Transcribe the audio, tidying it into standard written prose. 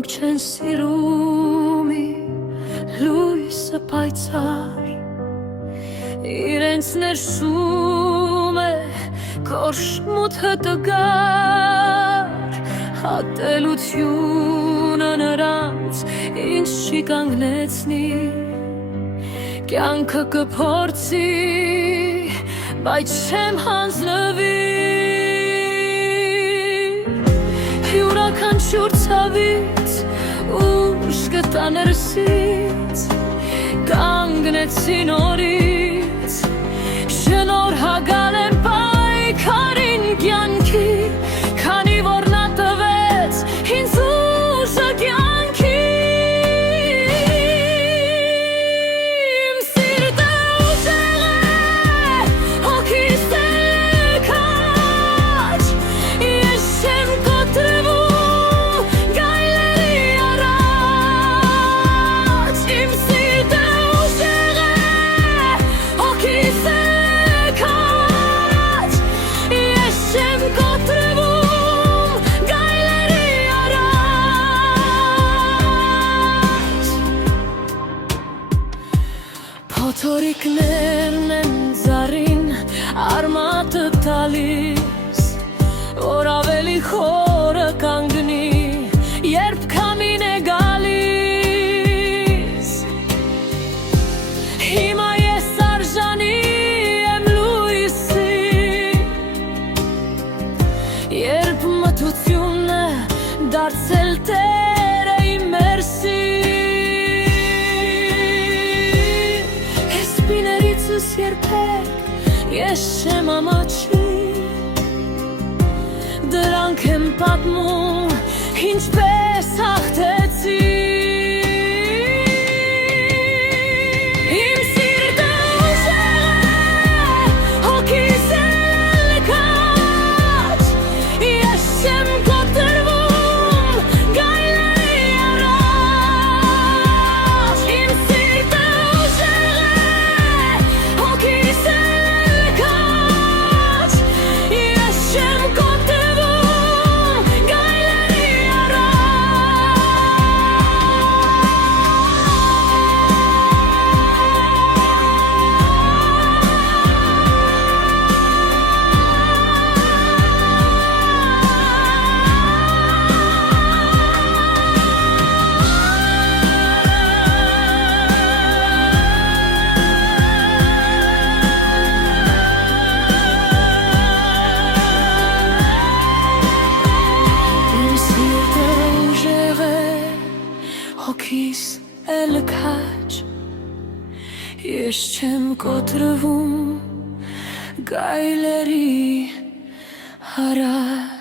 Ոմանք չեն սիրումի լույսը պայծար, իրենց ներսում է կորշ մութը տգար, հատելությունը նրանց ինձ չի կանգնեցնի, կյանքը կփորձի, բայց չեմ հանձնվի, յուրաքանչյուր ցավից ուժ կտա ներսից, կանգնեցի նորից, շնորհակալ եմ պայքարին կյանքի, քանի որ նա տվեց ինձ ուժը կյանքի, իմ սիրտը ուժեղ է, հոգիս էլ քաջ, ես չեմ կոտրվում գայլերի առաջ, իմ սիրտը ուժեղ է, հոգիս էլ քաջ, ես չեմ կոտրվում գայլերի առաջ, փոթորիկներն են զառին արմատը տալիս, որ ավելի խորը կանգնի, երբ քամին է գալիս, հիմա ես արժանի եմ լույսի, երբ մթությունն է դարձել տերը իմ մերսի, ես պիներիցս երբեք ես չեմ ամաչի, դրանք եմ պատմում ինչպես հաղթեցի, իմ սիրտը ուժեղ է, հոգիս էլ քաջ, ես չեմ կոտրվում գայլերի առաջ, իմ սիրտը ուժեղ է, հոգիս էլ քաջ, ես չեմ կոտրվում գայլերի առաջ, իմ սիրտը ուժեղ է, հոգիս էլ քաջ, ես չեմ կոտրվում գայլերի առաջ